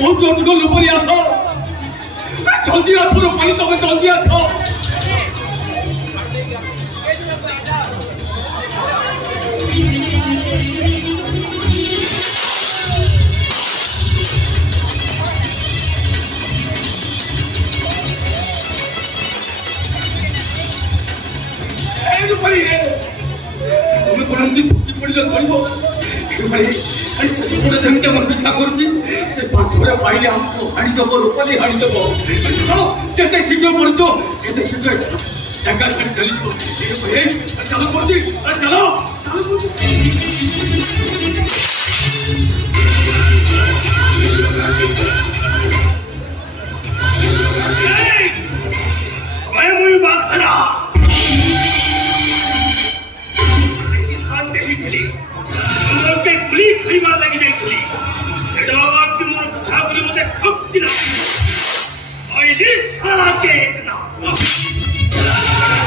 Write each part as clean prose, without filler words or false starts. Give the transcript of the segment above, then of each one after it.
बहुत लौट को लोपरी आसो जल्दी आसो रूपाली तुम जल्दी आसो তুমি কোন দিন ঠকি পড়িলে ধরব ভাই আরে সবুটা জমিতে আমার পিছা করছি সে পাথরে পাইলে আমাকে হাড়ি দেব রূপালি হাড়ি দেব চলো যেতে শীঘ্র পড়ছো সেটা শীঘ্র জায়গা ছেড়ে চলি ভাই চলো করছি চলো চলো मैं वही बात करा गुली खरीबार लगी देखली एडवाग की मोर छापरी मते खप दिला आइले सारा के ना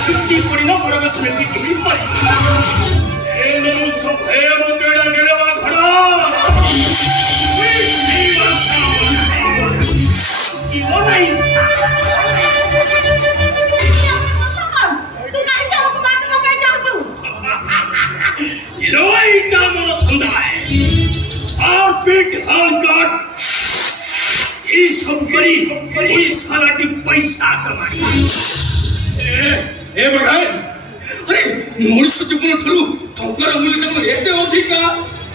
छुट्टी पड़ी ना बड़ा गछ में की पड़ी ए नो सब है मंगेड़ा गेड़ा वाला खड़ा नहीं बस की वो नहीं तू काहे के हमको बात में पड़ जाऊ तू रोई का मोर धंधा है और पिट और गॉड ये सब करी ये सारा की पैसा कमाई ए बगाई अरे मनुष्य जीवन ठरू ठोकर मूल्य तो एते अधिक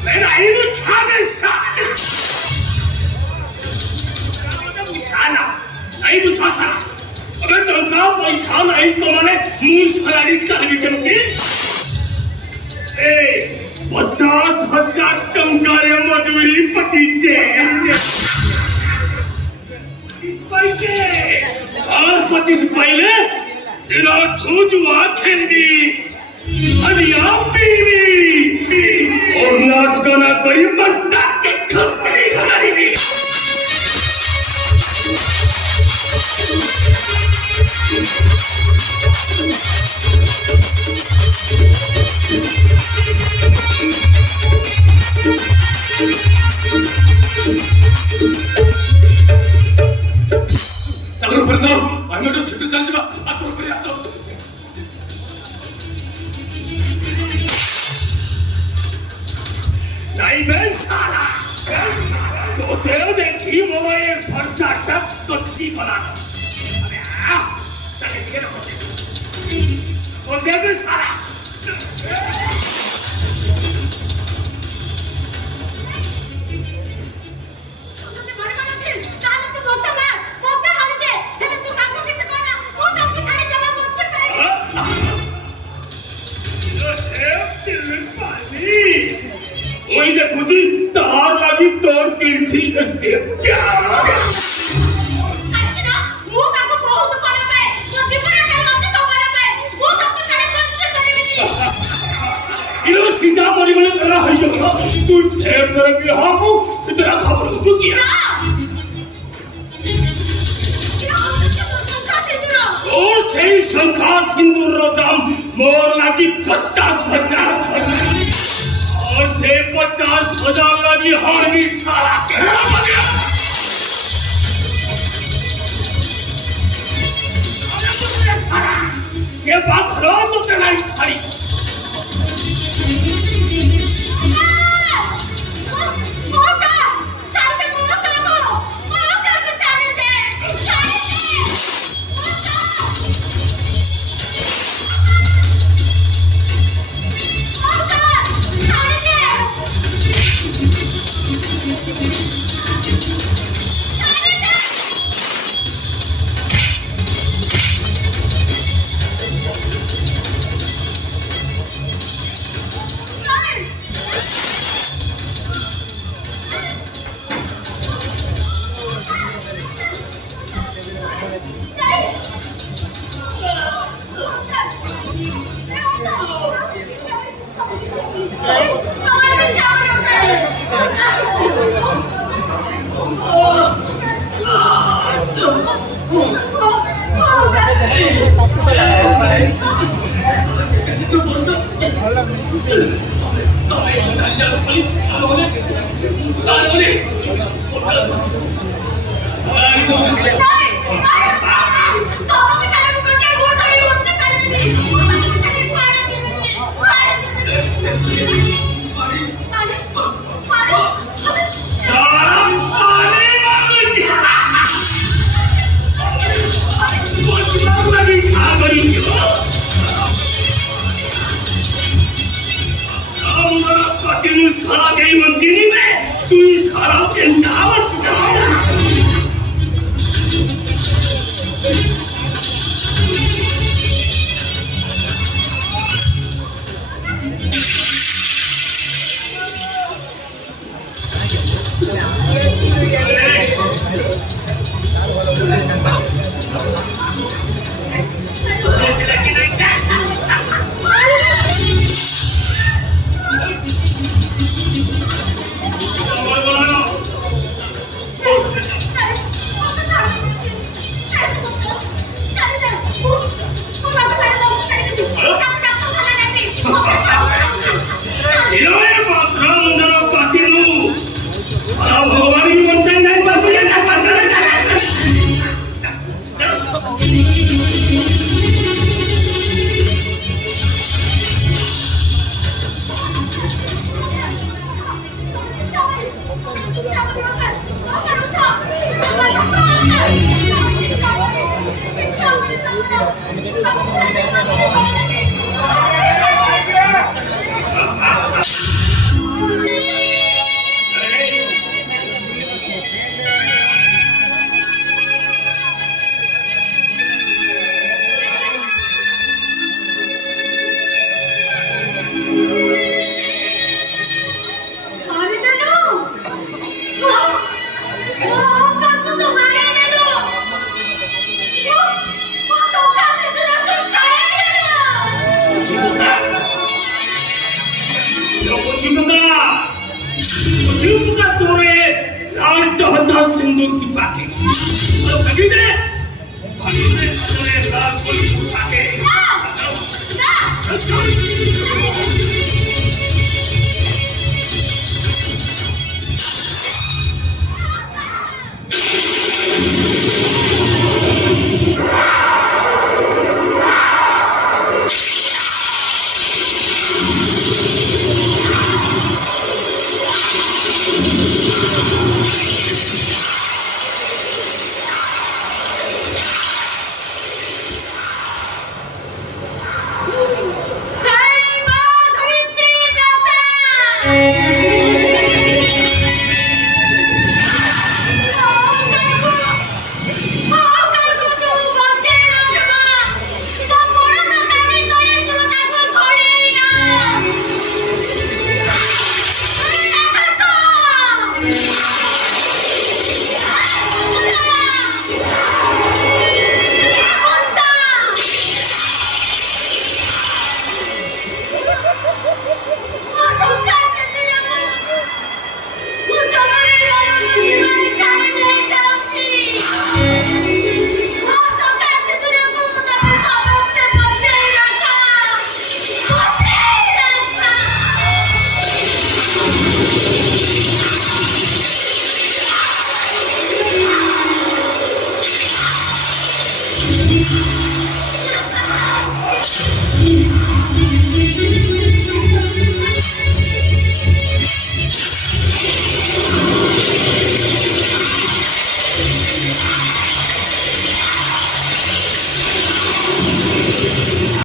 मेरा इनु छाने सा बुझाना नहीं बुझाता अबे टंका पैसा नहीं तो माने मूल सलारी चल भी करती ए 50,000 टंकारे मजूरी पटीचे और 25 पहले तेरा छूजुआ खेलनी अनिया बीवी और नाच गाना करी बनता के खपड़ी खरारी भी चलो फिर जाओ हमें तो छिप चल चुका आसो फिर आसो नहीं बे साला तो तेरे देखी वो ये फरसा टप कच्ची बना अरे आ चले के ना वो देख साला ओए देखो जी तार लगी तोड़ किंठी दे प्यार अच्छा मु काको बहुत पड़े पे तो जीवन के मत तो पड़े पे मु काको छाड़े कुछ करिबिनी इलो सीधा परिगण करा हई जो तू ठेर कर के हाबू तेरा खबर तू किया और सही शंखा सिंदूर रो दाम मोर लागी 50,000 और से 50,000 लागी हारनी छाड़ा के बगया ये बात रो तो तेरा छाड़ी सारा गई मंत्री में तू सारा के नाम